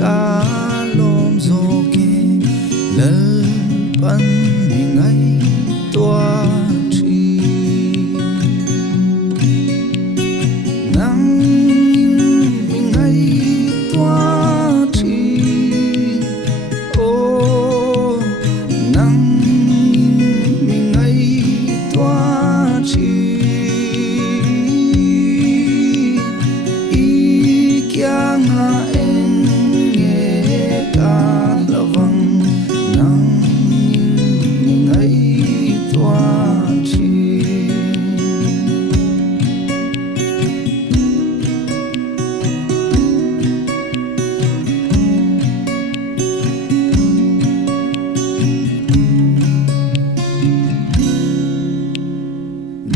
cả lom gió kê lal pan mình ấy toa chi nắng mình ấy toa chi ô nắng mình ấy toa chi y kia ngã em nghe cả lovang nắng mình ấy toa chi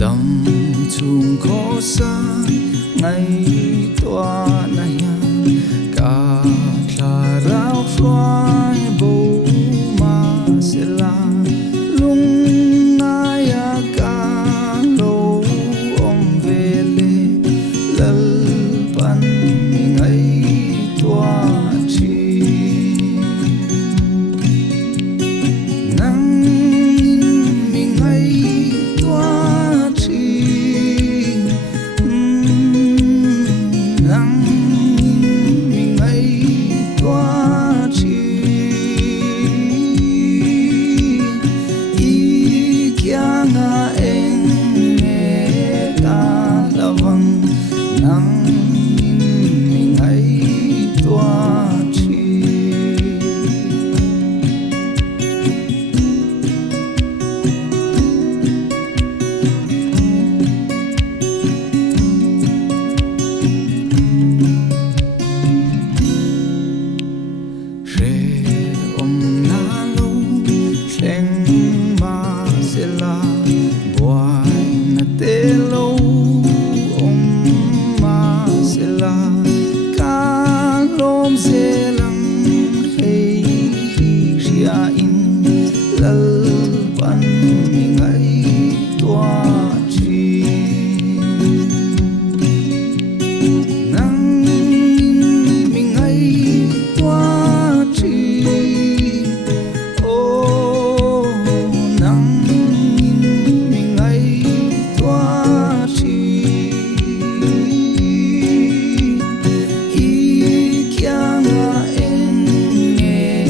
đầm chung khó xa ngày toa na hian cả thla rau xoay bầu mà sẽ là lung nai a cả lâu om về lệ lal pan mình ấy toa chi nắng mình ấy toa chi nắng mình ấy toa chi y kia ngã em nghe ta lovang nắng mình ấy toa chi tê lâu ông mà sẽ là cả lom sẽ lăng hay ria in lal pan mình ấy toa chi nắng mình ấy toa chi ô nắng mình ấy toa chi y kia ngã em nghe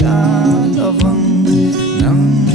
cả lovang nắng